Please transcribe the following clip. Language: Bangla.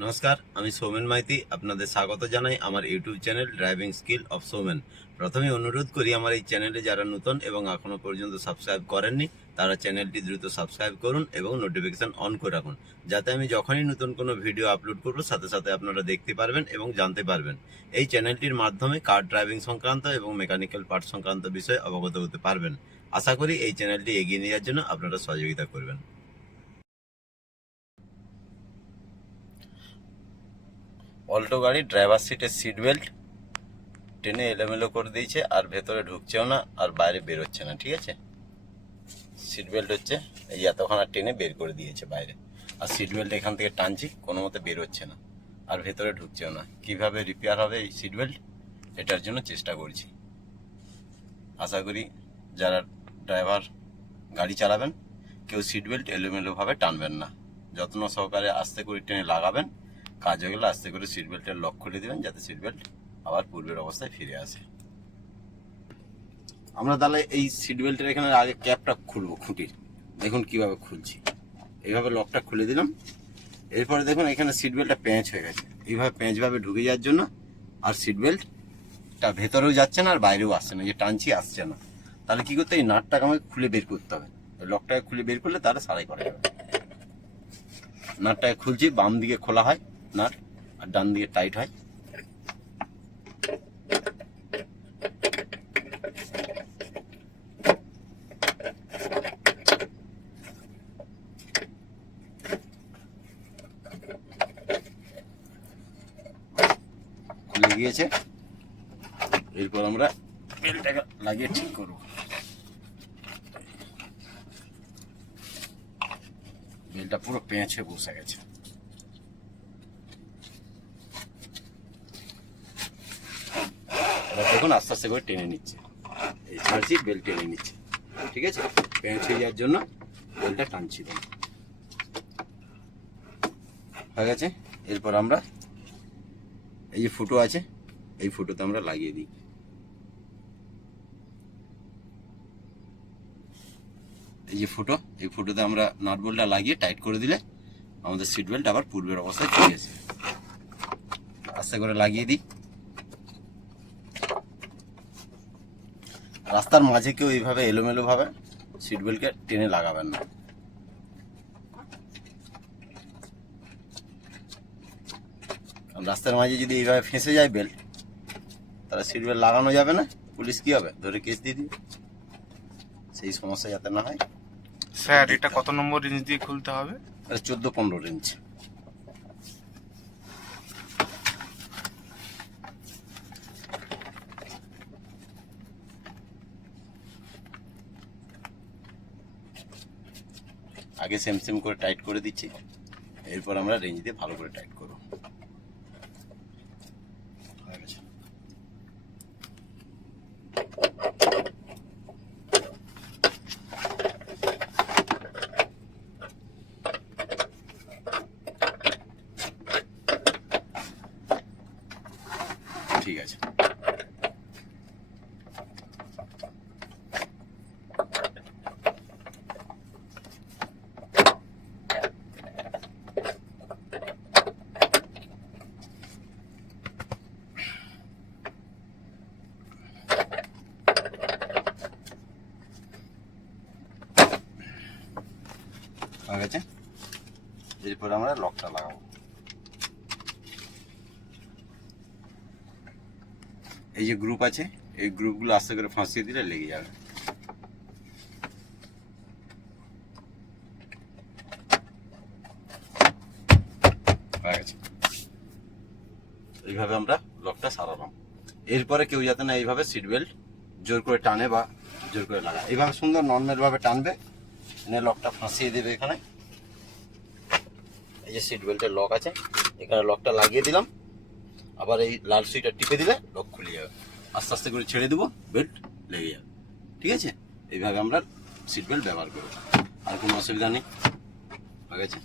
নমস্কার, আমি সৌমেন মাইতি আপনাদের স্বাগত জানাই আমার YouTube channel driving skill of Soumen. প্রথমে অনুরোধ করি আমার এই চ্যানেলে যারা নতুন এবং এখনও পর্যন্ত সাবস্ক্রাইব করেননি তারা চ্যানেলটি দ্রুত সাবস্ক্রাইব করুন এবং নোটিফিকেশান অন করে রাখুন, যাতে আমি যখনই নতুন কোনো ভিডিও আপলোড করব সাথে সাথে আপনারা দেখতে পারবেন এবং জানতে পারবেন। এই চ্যানেলটির মাধ্যমে কার ড্রাইভিং সংক্রান্ত এবং মেকানিক্যাল পার্ট সংক্রান্ত বিষয়ে অবগত হতে পারবেন। আশা করি এই চ্যানেলটি এগিয়ে নিয়ে যাওয়ার জন্য আপনারা সহযোগিতা করবেন। অল্টো গাড়ি ড্রাইভার সিটের সিট বেল্ট টেনে এলোমেলো করে দিয়েছে, আর ভেতরে ঢুকছেও না আর বাইরে বেরোচ্ছে না। ঠিক আছে, সিট বেল্ট হচ্ছে এই এতক্ষণ আর টেনে বের করে দিয়েছে বাইরে, আর সিট বেল্ট এখান থেকে টানছি কোনো মতে বেরোচ্ছে না আর ভেতরে ঢুকছেও না। কিভাবে রিপেয়ার হবে এই সিট বেল্ট, এটার জন্য চেষ্টা করছি। আশা করি যারা ড্রাইভার গাড়ি চালাবেন কেউ সিট বেল্ট এলোমেলোভাবে টানবেন না, যত্ন সহকারে আস্তে করে টেনে লাগাবেন। কাজ হয়ে গেলে আস্তে করে সিট বেল্টের লক খুলে দেবেন, যাতে সিট বেল্ট আবার পূর্বের অবস্থায় ফিরে আসে। আমরা তাহলে এই সিট বেল্টের এখানে আগে ক্যাপটা খুলবো খুঁটির। দেখুন কিভাবে খুলছি, এইভাবে লকটা খুলে দিলাম। এরপরে দেখুন এখানে সিট বেল্টটা প্যাঁচ হয়ে গেছে, এইভাবে প্যাঁচভাবে ঢুকে যাওয়ার জন্য। আর সিট বেল্টটা ভেতরেও যাচ্ছে না আর বাইরেও আসছে না, যে টানছি আসছে না। তাহলে কি করতে, এই নাটটাকে আমাকে খুলে বের করতে হবে। লকটাকে খুলে বের করলে তাহলে সারাই করা যাবে। নাটটাকে খুলছি, বাম দিকে খোলা হয় নাট আর ডান দিকে টাইট হয়। খুলে গিয়েছে, এরপর আমরা বেল্টটাকে লাগিয়ে ঠিক করব। বেল্টটা পুরো পেঁচে বসে গেছে। এবার দেখুন আস্তে আস্তে করে টেনে নিচ্ছে, এই ছাড়ছি বেল্ট টেনে নিচ্ছে। ঠিক আছে, পেঁচ হয়ে যাওয়ার জন্য বেল্টটা টানছি হয়ে গেছে। এরপর আমরা এই যে ফুটো আছে, এই ফুটোতে আমরা লাগিয়ে দিই। এই যে ফুটো, এই ফুটোতে আমরা নাট বোল্টটা লাগিয়ে টাইট করে দিলে আমাদের সিট বেল্ট আবার পূর্বের অবস্থায় ফিরে আসে। আস্তে করে লাগিয়ে দিই। রাস্তার মাঝে কেউ এইভাবে এলোমেলো ভাবে সিট বেল্টকে টেনে লাগাবেন না। রাস্তার মাঝে যদি এইভাবে ফেঁসে যায় বেল্ট, তাহলে সিট বেল্ট লাগানো যাবে না, পুলিশ কি হবে, ধরে কেস দিয়ে দিবে। সেই সমস্যা যাতে না হয়। স্যার এটা কত নম্বর রেঞ্জ দিয়ে খুলতে হবে? 14-15 রেঞ্জ। আগে সেম সেম করে টাইট করে দিচ্ছি, এরপর আমরা রেঞ্জ দিয়ে ভালো করে টাইট করব। ঠিক আছে, হয়ে গেছে। এরপর আমরা লকটা লাগাবো। এই যে গ্রুপ আছে, এই গ্রুপগুলো আস্তে করে ফাঁসিয়ে দিলে লেগে যাবে। হয়ে গেছে, এইভাবে আমরা লকটা সারালাম। এরপরে কেউ যাতে না এইভাবে সিট বেল্ট জোর করে টানে বা জোর করে লাগায়, এইভাবে সুন্দর নর্মালভাবে টানবে, এনে লকটা ফাঁসিয়ে দেবে এখানে। এই যে সিট বেল্টের লক আছে, এখানে লকটা লাগিয়ে দিলাম। আবার এই লাল সুইচটা টিপে দিলে লক খুলে যাবে। আস্তে আস্তে করে ছেড়ে দেবো, বেল্ট লেগে যাবে। ঠিক আছে, এইভাবে আমরা সিট বেল্ট ব্যবহার করব, আর কোনো অসুবিধা নেই। হয়ে গেছে।